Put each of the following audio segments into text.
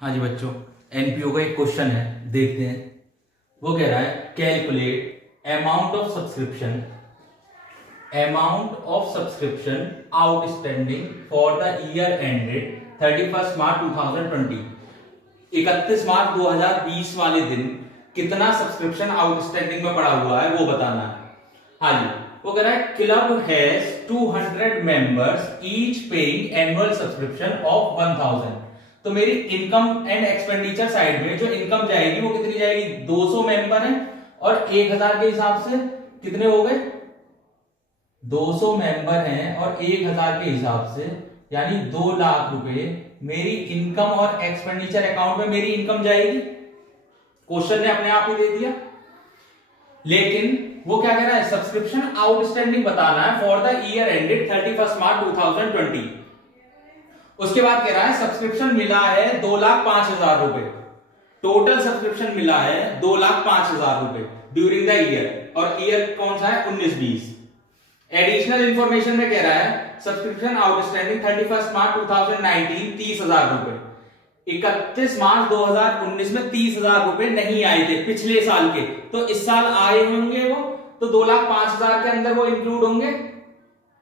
हाँ जी बच्चों, एनपीओ का एक क्वेश्चन है, देखते हैं। वो कह रहा है calculate amount of subscription outstanding for the year ended 31 मार्च 2020। 31 मार्च 2020 वाले दिन कितना सब्सक्रिप्शन आउटस्टैंडिंग में पड़ा हुआ है वो बताना है। हाँ जी, वो कह रहा है club has 200 members each paying annual subscription of 1000। तो मेरी इनकम एंड एक्सपेंडिचर साइड में जो इनकम जाएगी वो कितनी जाएगी, 200 मेंबर है और 1000 के हिसाब से कितने हो गए, 200 मेंबर हैं और 1000 के हिसाब से यानी 2 लाख रुपए मेरी इनकम और एक्सपेंडिचर अकाउंट में मेरी इनकम जाएगी। क्वेश्चन ने अपने आप ही दे दिया, लेकिन वो क्या कह रहा है, सब्सक्रिप्शन आउटस्टैंडिंग बताना है फॉर द ईयर एंडेड 31 मार्च 2020। उसके बाद कह रहा है सब्सक्रिप्शन मिला है 2,05,000 रुपए, टोटल सब्सक्रिप्शन मिला है 2,05,000 रुपए ड्यूरिंग द ईयर, और ईयर कौन सा है 19-20। एडिशनल इंफॉर्मेशन में कह रहा है सब्सक्रिप्शन आउटस्टैंडिंग 31 मार्च 2019 30,000 रुपए। 31 मार्च 2019 में 30,000 रुपए नहीं आए थे पिछले साल के, तो इस साल आए होंगे वो, तो 2,05,000 के अंदर वो इंक्लूड होंगे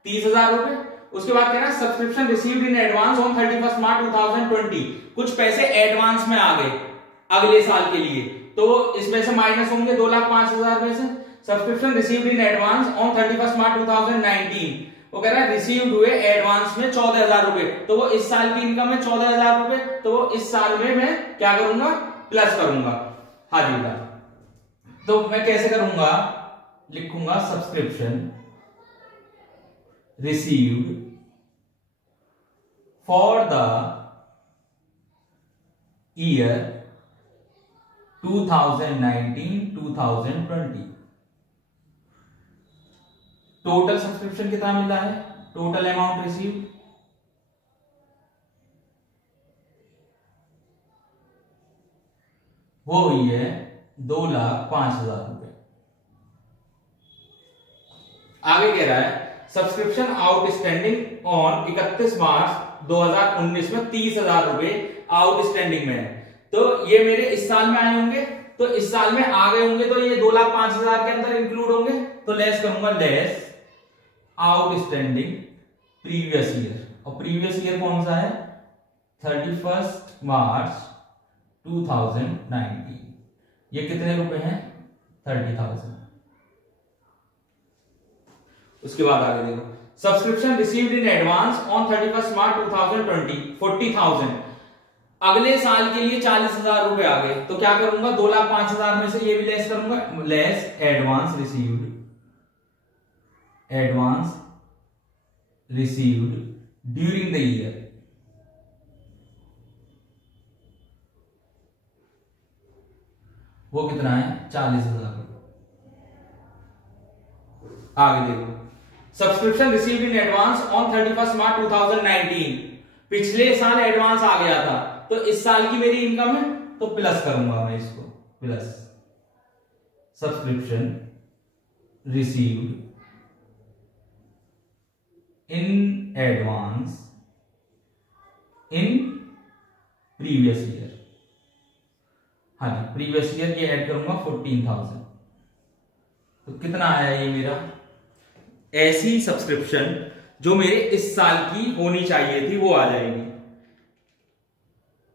30,000 रुपए। उसके बाद कह रहा है subscription received in advance on 31 मार्च 2020। कुछ पैसे एडवांस में आ गए अगले साल के लिए, तो इसमें से माइनस होंगे 2,05,000 में से। Subscription received in advance on 31 मार्च 2019, वो कह रहा है रिसीव्ड हुए एडवांस में 14,000 रुपए, तो वो इस साल की इनकम है 14,000 रुपए, तो वो इस साल में मैं क्या करूंगा, प्लस करूंगा। हाँ जी, तो मैं कैसे करूंगा, लिखूंगा subscription received for the year 2019-2020। Total subscription कितना मिला है, टोटल अमाउंट रिसीव्ड वो हुई है 2,05,000 रुपए। आगे कह रहा है सब्सक्रिप्शन आउटस्टैंडिंग ऑन 31 मार्च 2019 में 30,000 रुपए आउटस्टैंडिंग में है, तो ये मेरे इस साल में आए होंगे, तो इस साल में आ गए होंगे, तो ये 2,05,000 के अंदर इंक्लूड होंगे, तो लेस करूंगा, लेस आउटस्टैंडिंग प्रीवियस ईयर। और प्रीवियस ईयर कौन सा है, 31 मार्च 2019। ये कितने रुपए हैं, 30,000। उसके बाद आगे देखो subscription received in advance on 31 मार्च 2020 40,000। अगले साल के लिए 40,000 रुपए आ गए, तो क्या करूंगा, 2,05,000 में से ये भी लेस करूंगा, less advance received during the year. वो कितना है, 40,000 रुपए। आगे देखो subscription received in advance on 31 मार्च 2019। पिछले साल एडवांस आ गया था, तो इस साल की मेरी इनकम है, तो प्लस करूंगा मैं इसको, plus subscription received in advance in previous year. हाँ जी, प्रीवियस ईयर ये ऐड करूंगा 14,000, तो कितना आया ये मेरा, ऐसी सब्सक्रिप्शन जो मेरे इस साल की होनी चाहिए थी वो आ जाएगी।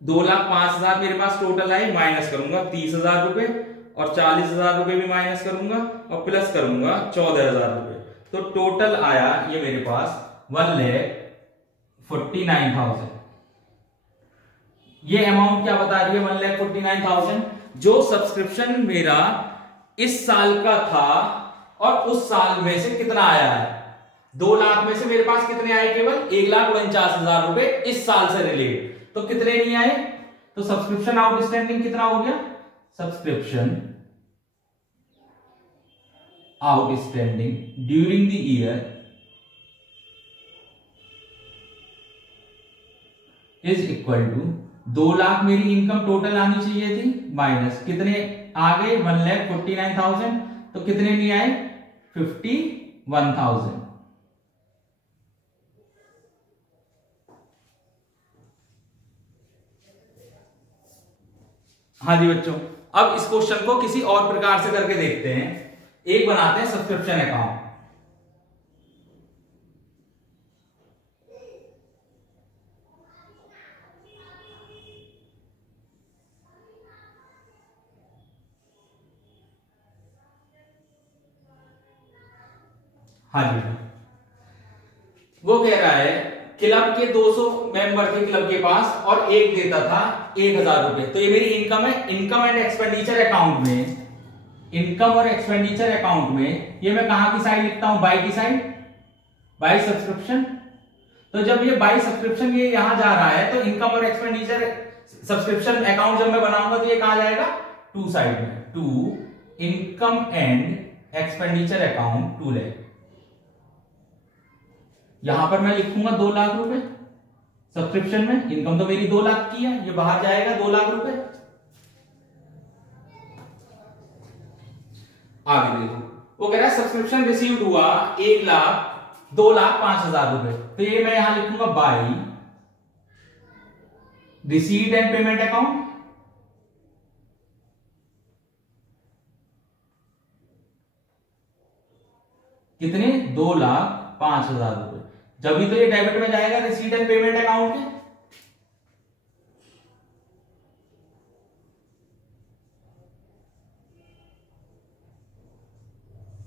2,05,000 मेरे पास टोटल आई, माइनस करूंगा 30,000 रुपए और 40,000 रुपए भी माइनस करूंगा और प्लस करूंगा 14,000 रुपए, तो टोटल आया ये मेरे पास 1,49,000। ये अमाउंट क्या बता रही है, 1,49,000, जो सब्सक्रिप्शन मेरा इस साल का था और उस साल में से कितना आया है, 2 लाख में से मेरे पास कितने आए, केवल 1,49,000 रुपए इस साल से रिलेट, तो कितने नहीं आए, तो सब्सक्रिप्शन आउटस्टैंडिंग कितना हो गया, subscription outstanding during the year is equal to 2 lakh मेरी इनकम टोटल आनी चाहिए थी, माइनस कितने आ गए, 1,49,000, तो कितने नहीं आए, 51,000। हाँ जी बच्चों, अब इस क्वेश्चन को किसी और प्रकार से करके देखते हैं। एक बनाते हैं सब्सक्रिप्शन अकाउंट। हाँ जी, वो कह रहा है क्लब के 200 मेंबर थे क्लब के पास और एक देता था 1000 रुपए। तो ये मेरी इनकम है। इनकम एंड एक्सपेंडिचर अकाउंट में, इनकम और एक्सपेंडिचर अकाउंट में ये मैं कहां की साइड लिखता हूं? बाय की साइड, बाय सब्सक्रिप्शन। तो जब ये बाय सब्सक्रिप्शन ये यहां जा रहा है तो इनकम और एक्सपेंडिचर सब्सक्रिप्शन अकाउंट जब मैं बनाऊंगा तो ये कहां जाएगा? टू साइड में, to income and expenditure account to ले। यहां पर मैं लिखूंगा 2 लाख रुपए सब्सक्रिप्शन में। इनकम तो मेरी 2 लाख की है, ये बाहर जाएगा 2 लाख रुपए। आगे देखो, वो कह रहा है सब्सक्रिप्शन रिसीव्ड हुआ 1,02,05,000 रुपए। तो ये मैं यहां लिखूंगा by receipt and payment account. कितने? 2,05,000 रुपए। जब भी तो ये डेबिट में जाएगा रिसीट एंड पेमेंट अकाउंट के।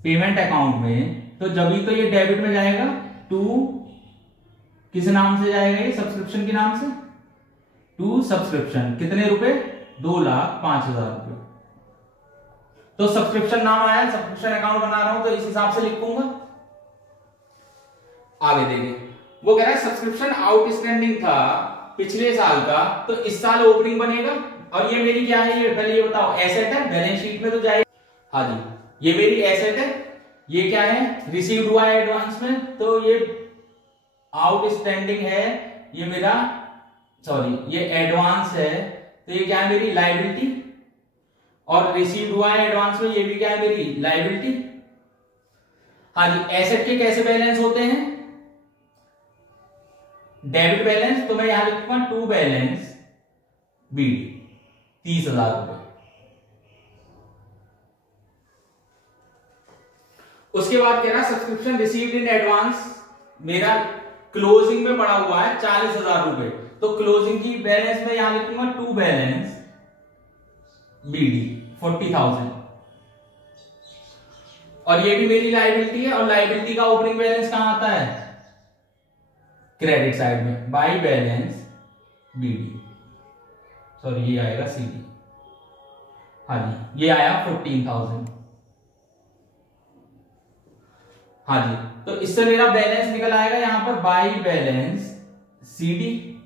पेमेंट अकाउंट में, तो जब भी तो ये डेबिट में जाएगा टू, किस नाम से जाएगा? ये सब्सक्रिप्शन के नाम से, टू सब्सक्रिप्शन। कितने रुपए? 2,05,000 रुपए। तो सब्सक्रिप्शन नाम आया, सब्सक्रिप्शन अकाउंट बना रहा हूं तो इस हिसाब से लिखूंगा। आगे देखें, वो कह रहा है सब्सक्रिप्शन आउटस्टैंडिंग था पिछले साल का, तो इस साल ओपनिंग बनेगा। और ये मेरी क्या है? ये पहले ये बताओ, एसेट है, बैलेंस शीट में तो जाएगा। हाँ जी, ये मेरी एसेट है। ये क्या है? रिसीव्ड हुआ है एडवांस में, तो ये आउटस्टैंडिंग है, ये मेरा, सॉरी ये एडवांस है, तो ये क्या है? मेरी लायबिलिटी। और रिसीव्ड हुआ है एडवांस में, ये भी क्या है? मेरी लायबिलिटी। हाँ जी, एसेट के कैसे बैलेंस होते हैं? डेबिट बैलेंस, तो मैं यहां लिखूंगा टू बैलेंस बीडी 30,000 रुपए। उसके बाद कह रहा है सब्सक्रिप्शन रिसीव्ड इन एडवांस मेरा क्लोजिंग में पड़ा हुआ है 40,000 रुपए। तो क्लोजिंग की बैलेंस में यहां लिखूंगा टू बैलेंस बीडी 40,000। और ये भी मेरी लायबिलिटी है, और लायबिलिटी का ओपनिंग बैलेंस कहां आता है? क्रेडिट साइड में, बाय बैलेंस बीडी, सॉरी ये आएगा सीडी। हाँ जी, ये आया 14,000। हाँ जी, तो इससे मेरा बैलेंस निकल आएगा यहां पर बाय बैलेंस सीडी,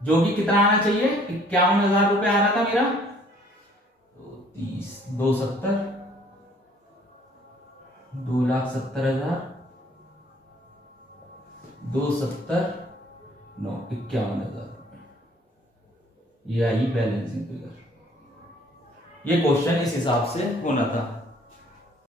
जो कि कितना आना चाहिए? 51,000 रुपए आ रहा था मेरा। तो 30, 270, 2,70,000, 270, 9, 51,000। ये आई बैलेंसिंग फिगर। ये क्वेश्चन इस हिसाब से होना था।